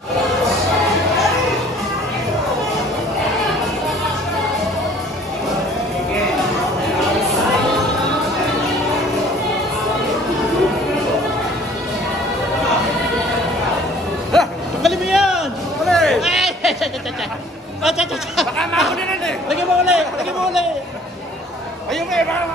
Tanggalin mo yan! Ulit! Baka mahuli na eh! Lagyan mo ulit! Lagyan mo ulit! Ayun eh! Baka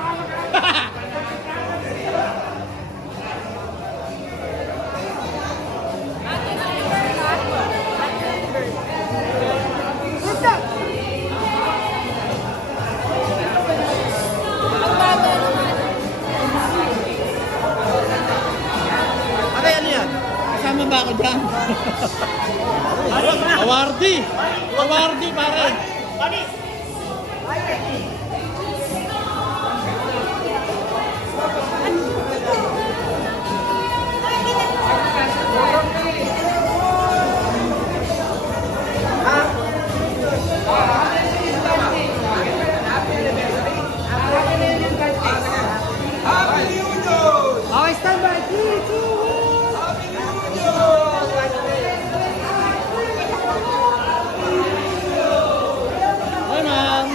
kasama ba ako dyan? Awardi! Awardi pare! Okay, stand by! 3, 2, 1!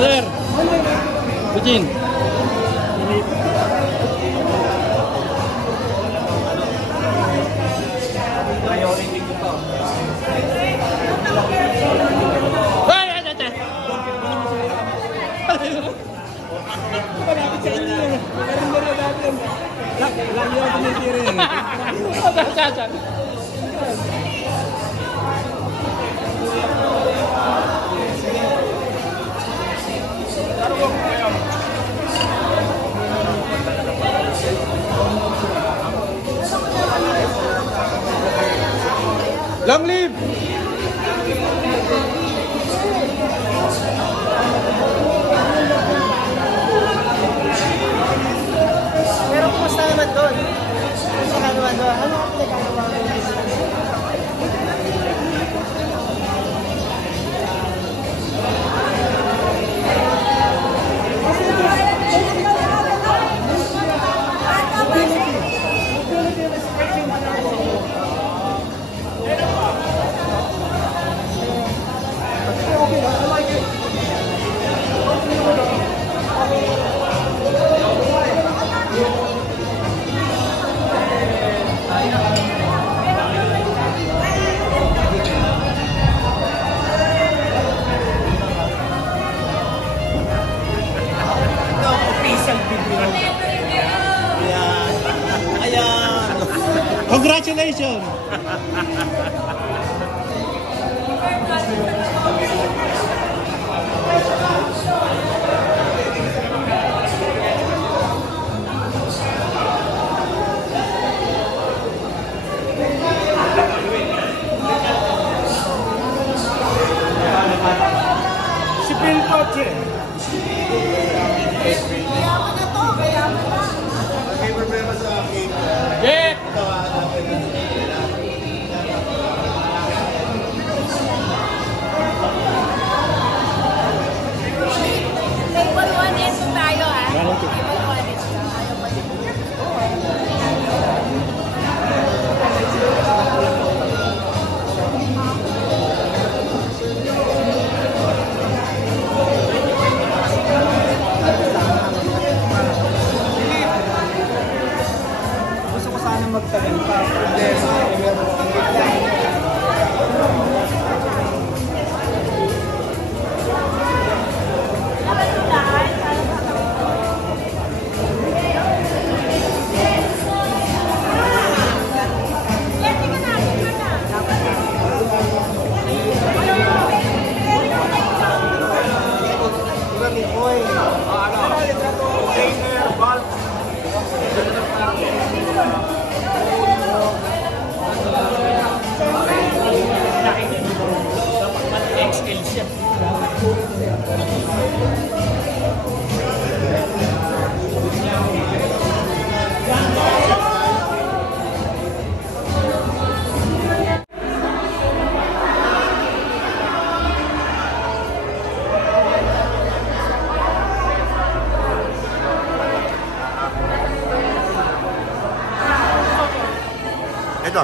Brother, Eugene. Priority ko to. Malapit sa inyo. Meron na natin. Lang yung pinitirin. Long live! Pero kumusta naman doon? Kumusta ka naman doon? Ano ang pinagagawa mo? Congratulations! Si Phil Coche. Kayaman na to, kayaman na. May problema sa akin. Yeah! Table 1 and 2 tayo ha. Table 1 and 2. Ayaw pa din. Gusto ko sana magtagal pa. Problema. Meron akong gitna.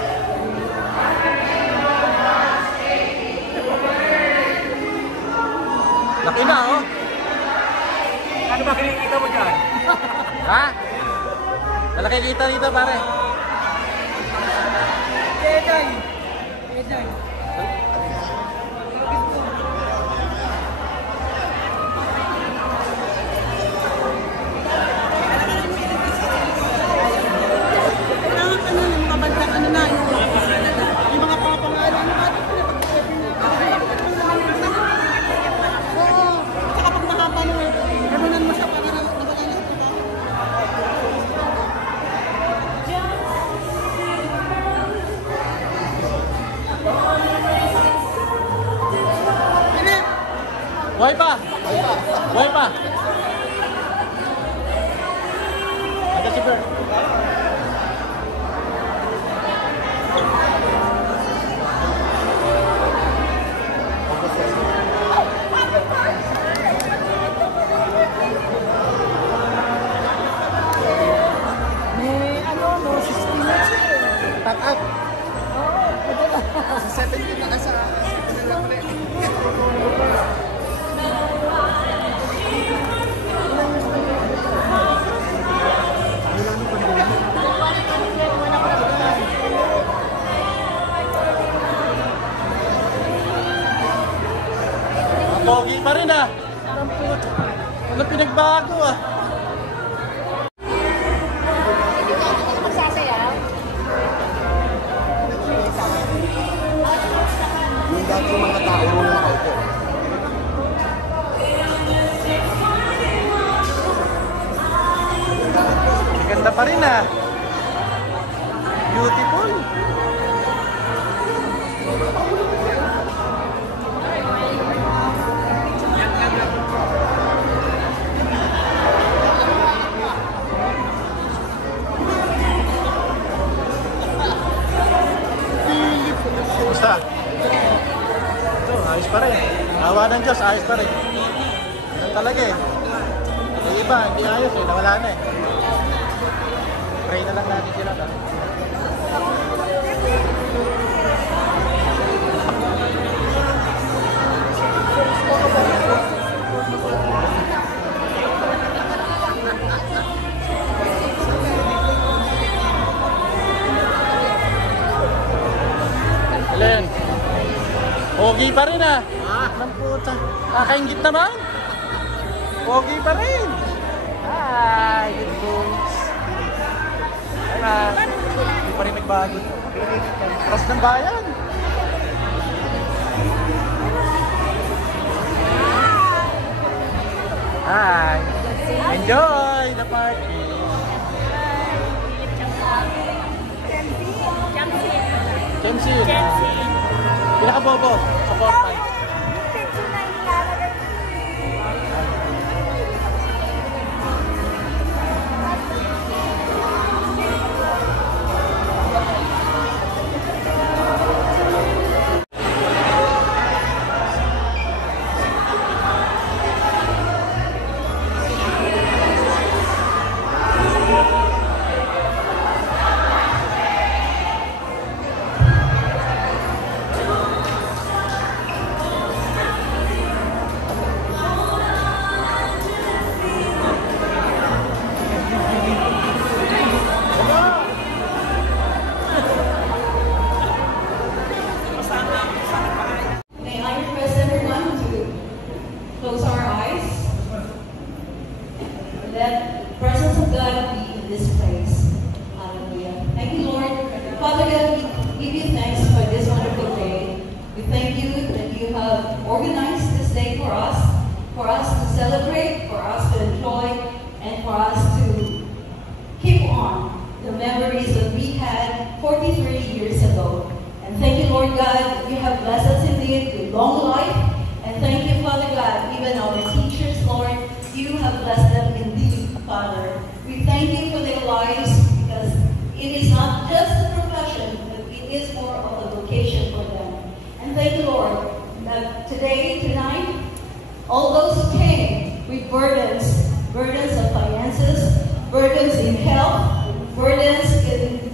dito. Laki na, oh. Ano ba kinikita mo dyan? Ha? Malaki kita dito, pare. Eday. Eday. Kailangan ka na ng mabagdak ano na yung mga papangalan na oo. Saka pag mahaba mo, ganunan mo siya para nawala na ito. Philip! Buhay pa! Buhay pa! Ito si Bert. May ano, no, 16 minutes eh. Pack up! Oo, madala. Sa 17 na sa lang ulit. Pogi pa rin ah. Ano pinagbago ah? Yung dati yung mga tao na nakaupo. Ganda pa rin ah. Beautiful. Basta. Ito, ayos pa rin. Awa ng Diyos, ayos pa rin. Ganun talaga eh. Yung iba, hindi ayos eh. Nawala na eh. Pray na lang natin sila. Alin? Pogi pa rin ah. Ng puta. Kakaingit naman. Pogi pa rin. Hi, good boys. Hindi pa rin nagbago. Cross ng bayan. Hi. Enjoy the party. Chemsi. Pinaka-bobo. Support time. May I request everyone to close our eyes and let the presence of God be in this place. Hallelujah. Thank you, Lord. Father God, we give you thanks for this wonderful day. We thank you that you have organized this day for us to celebrate, for us to enjoy, and for us to keep on the memories that we had 43 years ago. And thank you, Lord God, that you have blessed us indeed with long life. And thank you, Father God, even our teachers, Lord, you have blessed them indeed, Father. We thank you for their lives because it is not just a profession, but it is more of a vocation for them. And thank you, Lord, that tonight, all those who came with burdens of finances, burdens in health, burdens in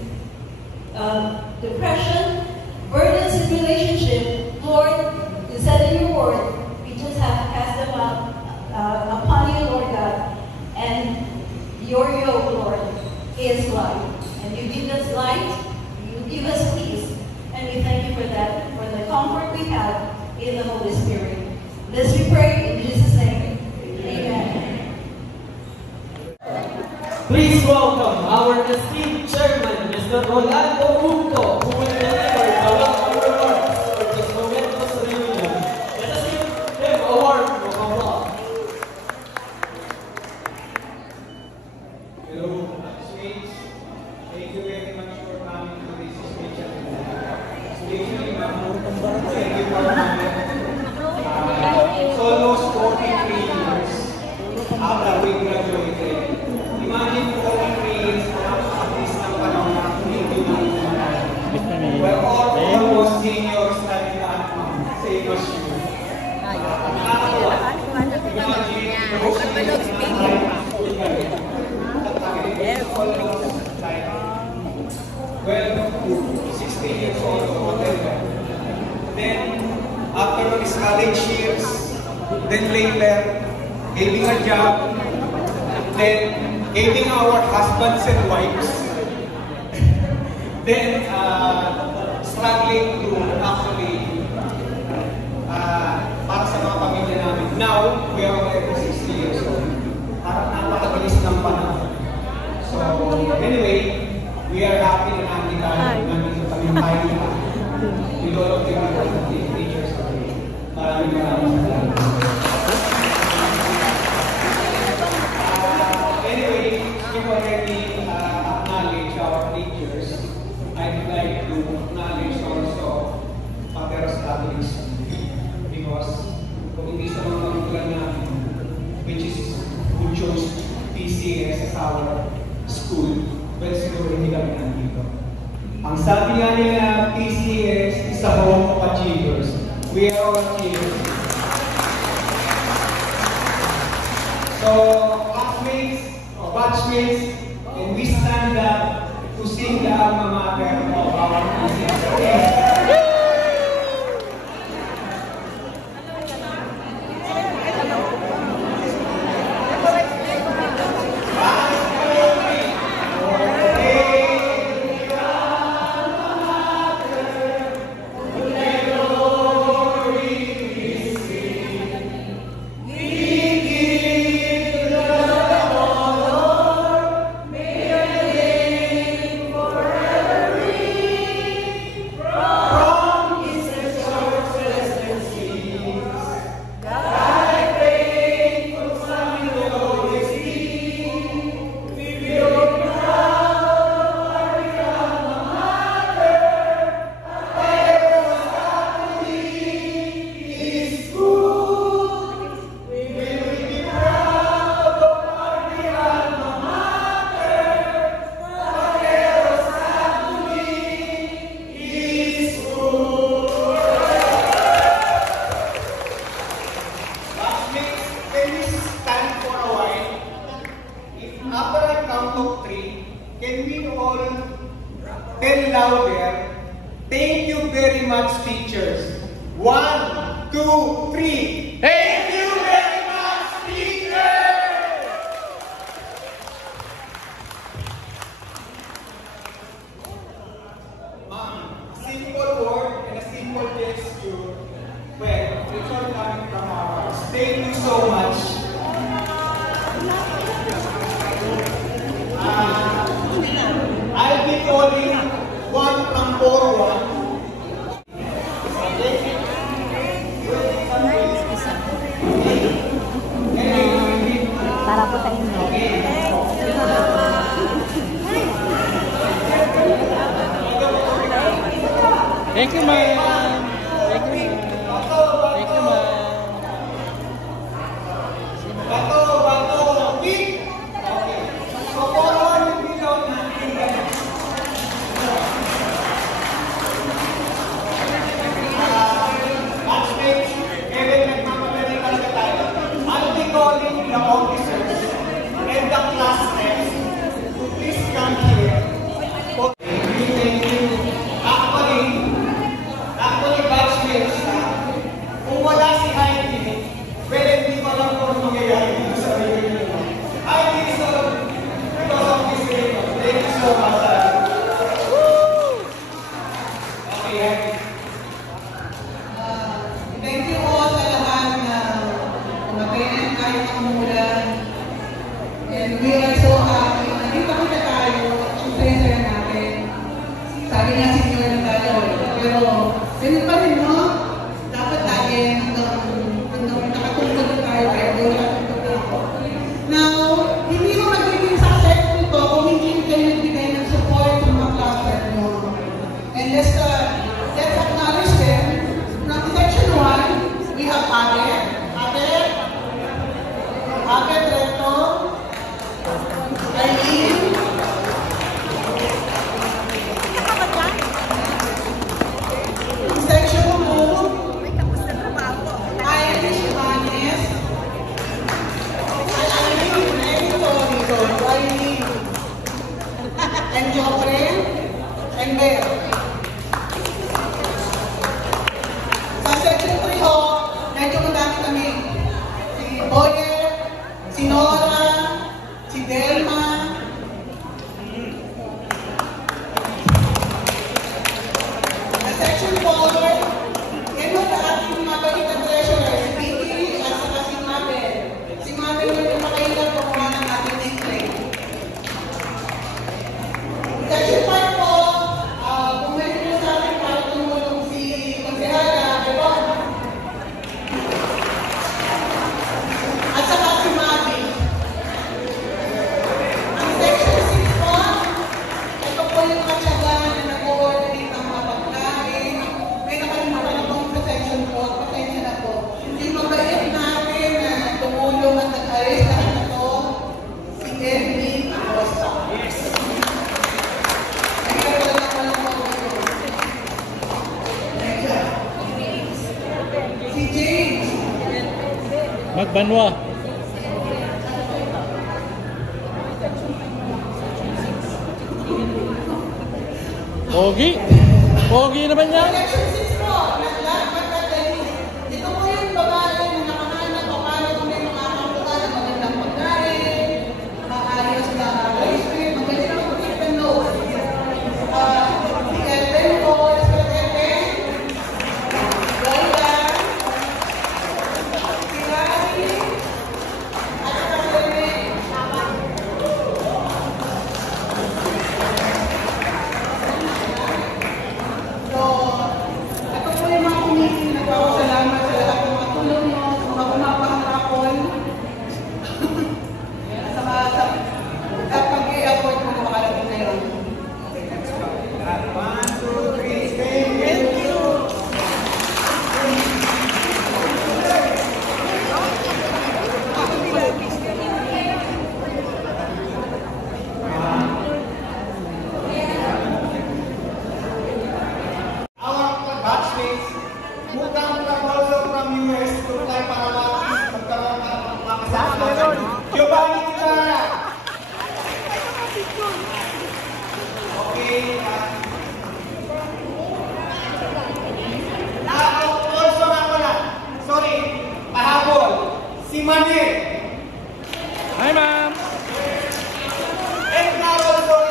Your yoke, Lord, is light. And you give us light, you give us peace. And we thank you for that, for the comfort we have in the Holy Spirit. This we pray in Jesus' name. Amen. Please welcome our esteemed chairman, Mr. Rolando Junco, who will deliver the welcome remarks for this momentous reunion. Let us give him a warm applause. Hello, Sweets. Thank you very much for coming to this special event. Especially, ma'am, thank you for coming. It's almost 43 years after we graduated. Imagine 43 years at least ng panahon na hindi natin. We're all almost seniors like that, same as you. Nakakatawa. Imagine, those years na well, 16 years old or whatever. Then, after his college years, then later, getting a job, then getting our husbands and wives, then struggling to actually para sa mga pamilya namin. Now, we are already 60 years old. Parang napakabilis ng panahon. So, anyway, we are happy na nandito kami tayo with all of the teachers today. Maraming salamat. Anyway, we've already acknowledged our teachers. I'd like to acknowledge also Pateros Catholics because kung hindi sa mga magulang namin, which is who chose PCS as our school, well, siguro hindi kami nandito. Ang sabi nga nila, PCS is a home of achievers. We are all achievers. So, classmates, or batchmates, and we stand up to sing the alma mater of our PCS. Thank you very much, teachers. 1, 2, 3. Thank you very much, teachers! Ma'am, simple word and a simple gesture. Well, it's all coming from our hearts. Thank you so much. I'll be calling one from 4-1. Para po sa inyo. Thank you, ma'am. Thank you, ma'am. Thank you, ma'am. Bato, kick. Okay. So, forward yung bilaw natin. Batchmates, kailan nagmamadali talaga tayo. I'll be calling the officers and the class reps to please come here. And we are so happy. Nandito kami tayo. Ang saya-saya natin. Sabi nga senior na tayo. Pero, ganun pa rin, no? Dapat lagi hanggang nakatulog na tayo. Kaya doon nakatulog na ako. Now, hindi mo magiging successful to kung hindi kayo nagbigay ng support sa mga cluster mo. And let's acknowledge them. From section 1, we have Ate Treto, Arlene, section 2, Irish Ibanez, and Joffrey, and Bear. Sa section 3 ho, medyo madami kami. Si Boyer, si Nora, si Delma, sa section 4, yan mo na ating mabalik na treasurer, si Vicky at saka si Mabel. Si Mabel yung pakailan po kung ng ating name. Section 5 po, bumalik po sa ating para tumulong si Konsehala, Ebon. At saka si Mabi. Ang section 6 po, ito po yung katsaga na nag-coordinate ng mga pagkain. May nakalimutan na pong sa section 4, pasensya na po. Yung mabait natin na tumulong at nag-arrange lahat na to, si Edwin Acosta. Si James. Magbanwa. Pogi. Pogi naman yan. Section 6 po, ito po yung babae na nakahanap o paano kung may mga kamputan ng magandang pagkain, maayos na arrangement, magaling na mag-keep and note. Si Ellen po, si Ellen, Lola, si Rani, at si Rene. So, ito po yung mga committee na nagpapasalamat sa lahat ng mga tulong nyo, sa mga pumapangakapon, sa pag-i-afford mo na makarating ngayon. 1, 2, 3, thank you! Our batchmates who come also from US to fly para magkaroon ng makasama natin. Giovanni Clara! Okay. Also nga pala, sorry, pahabol, si Manil. Hi, ma'am. And Carol Doron.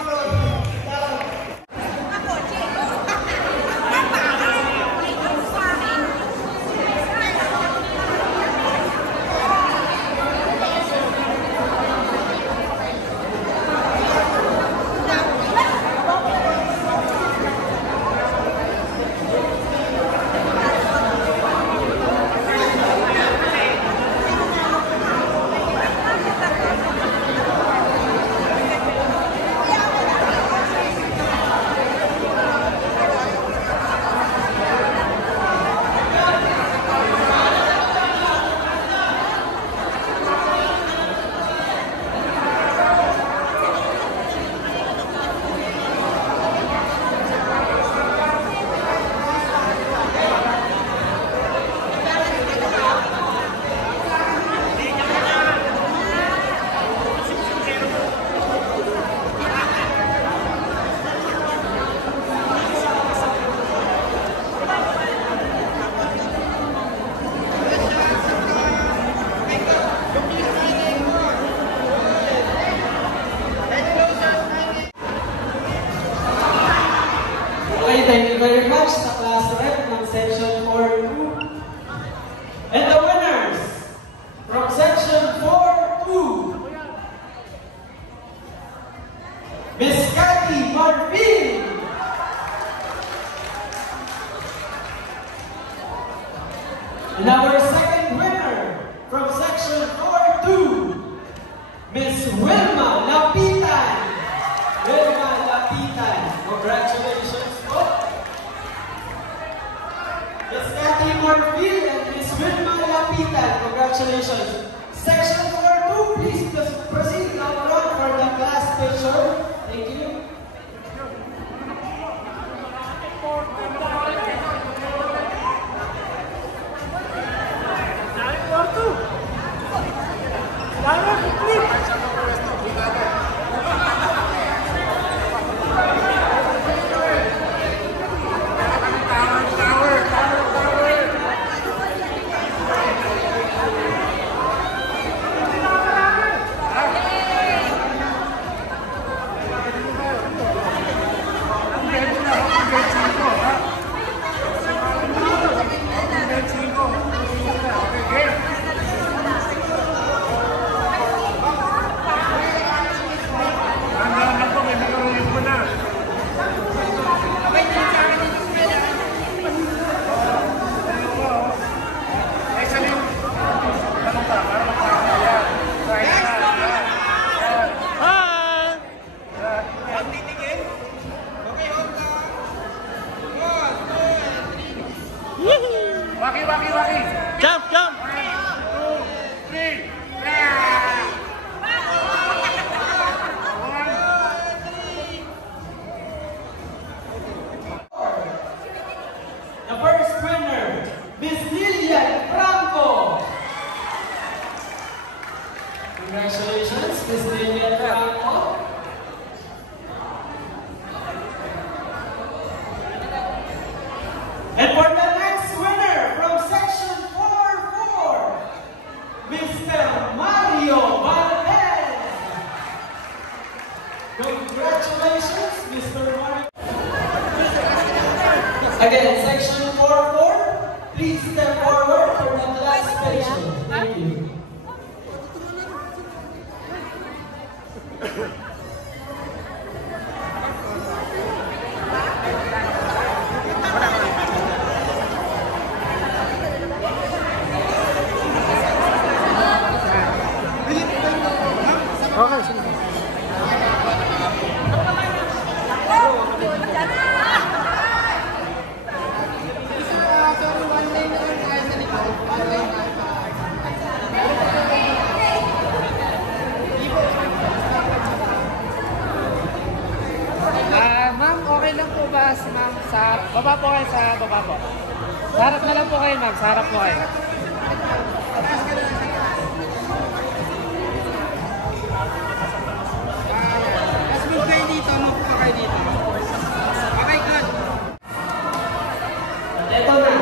Congratulations. Section 4-2, please proceed now for the class picture. Thank you. Jump, jump! The first winner, Miss Lilian Franco. Congratulations, Miss Lilian Franco. And for the next winner from section 4-4, Mr. Mario Valdez. Congratulations, Mr. Mario. Again, section 4-4, please step forward for the class picture. Thank you. Okay, sige. Ma'am, okay lang po ba si ma'am sa baba po kayo, sa baba po? Sa harap na lang po kayo, ma'am. Sa harap po kayo. Mas move kayo dito, move po kayo dito. Okay, good. Ito na.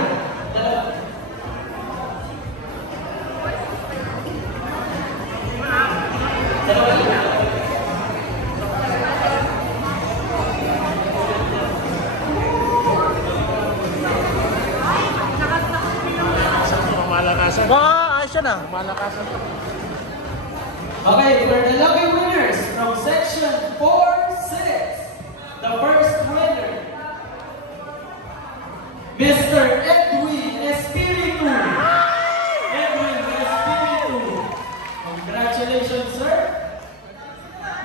Baka ayos yan ah. Okay, for the lucky winners from section 4-6, the first winner, Mr. Edwin Espiritu. Edwin Espiritu. Congratulations, sir.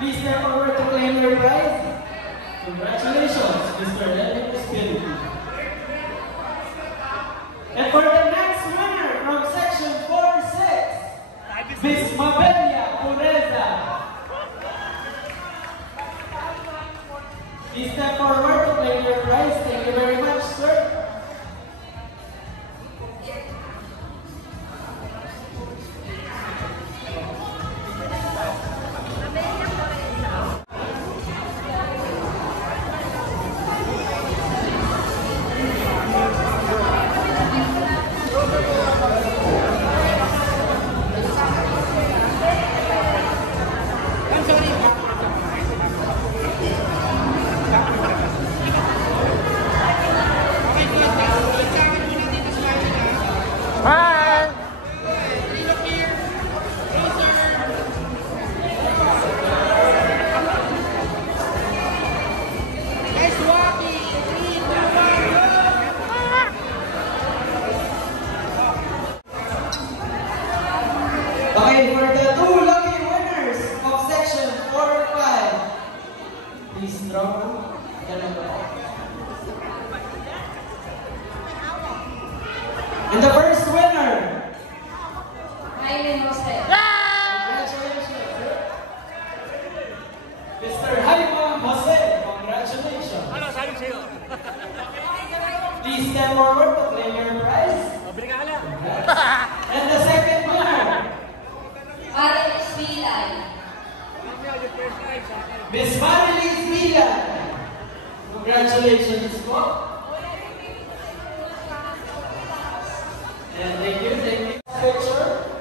Please step forward to claim your prize. Congratulations, Mr. Edwin Espiritu. And for the next winner from section 4-6, Miss Mabella Pureza. Please step forward to claim your prize. Thank you very much, sir. Hi! Okay, for the two lucky winners of section 4-5, please draw. And the first winner, Mr. Jaime Jose, congratulations. Ano, sabi sa'yo? Please step forward to claim your prize. Mabili ka lang. And the second winner, Alex Vilay. Miss Marilis Villa. Congratulations po. And thank you. Picture.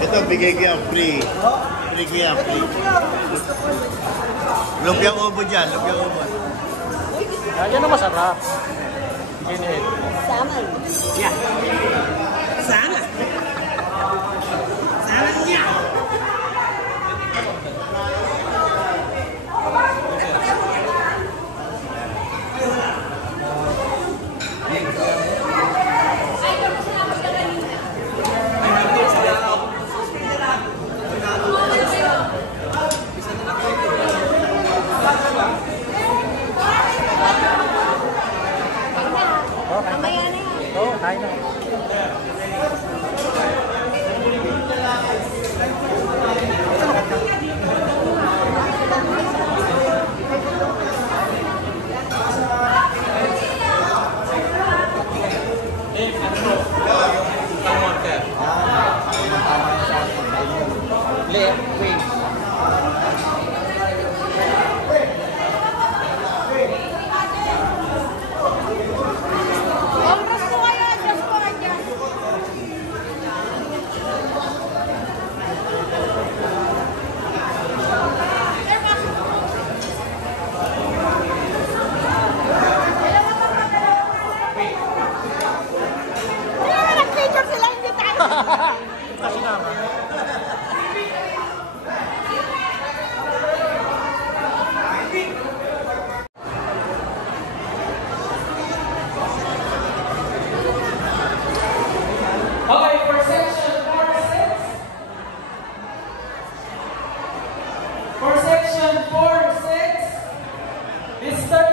Ito, bigay ko yung free. Free ko yung free. Lumpiang ubo dyan, lumpiang ubo. Yan ang masarap. Ginit. Salmon. Yeah. Salmon. Salmon niya. Mamaya na yan. Oo, tayo na. Kasi naman. Okay, for section 4-6. For section 4-6, Mr.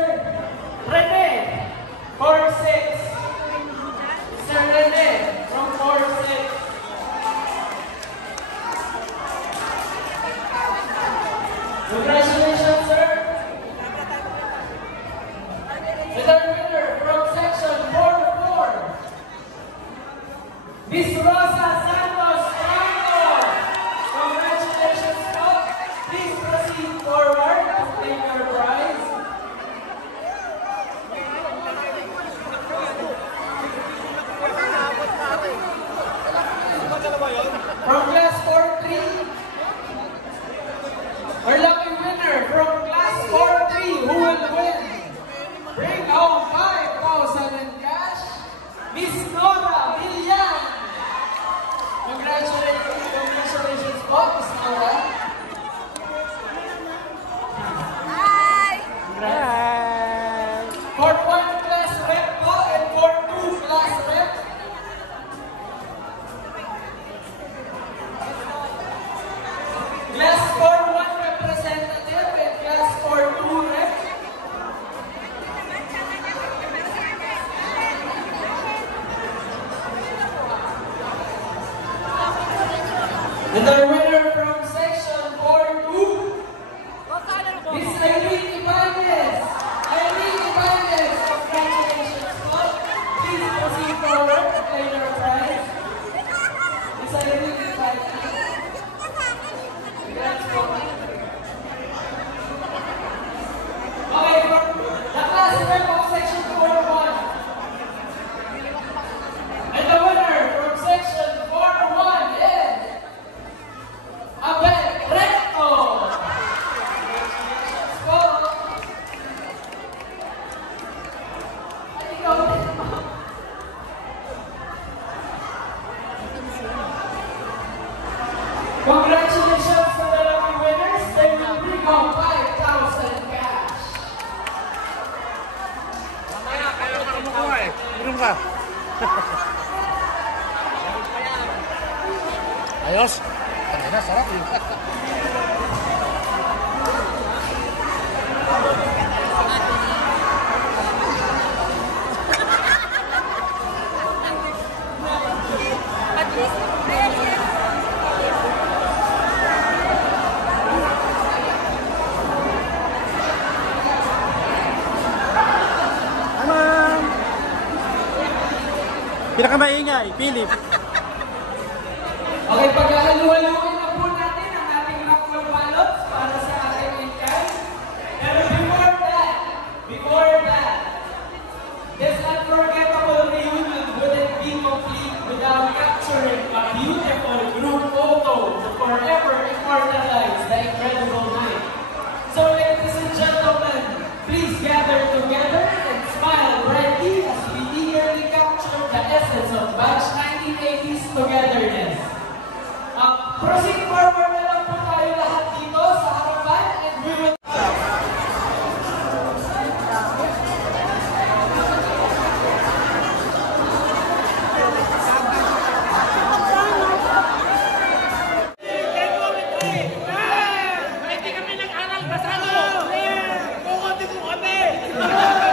Rene. 4-6. Mr. Rene from 4-6. Congratulations, sir. The third winner from section 4-4. Miss Rosa Santos Franco. Congratulations, po. Please proceed forward to claim your prize. Ayos. Tangin na, sarap eh. Pinakamaingay, Philip. Okay, paghahaluan-luan na po natin ang ating rockwool ballots para sa ating ingkay. Pero before that, this unforgettable reunion wouldn't be complete without capturing a beautiful group photo to forever immortalize the incredible night. So ladies and gentlemen, please gather together and smile brightly as we eagerly capture the essence of Batch 1980's togetherness. Proceed forward na lang po tayo lahat dito sa harapan and we will... Hindi kami nag-aral, basado! Kukunti mo kami!